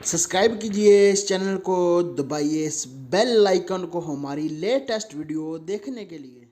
Subscribe कीजिए इस channel को, दबाइए इस बेल आइकन को हमारी लेटेस्ट वीडियो देखने के लिए।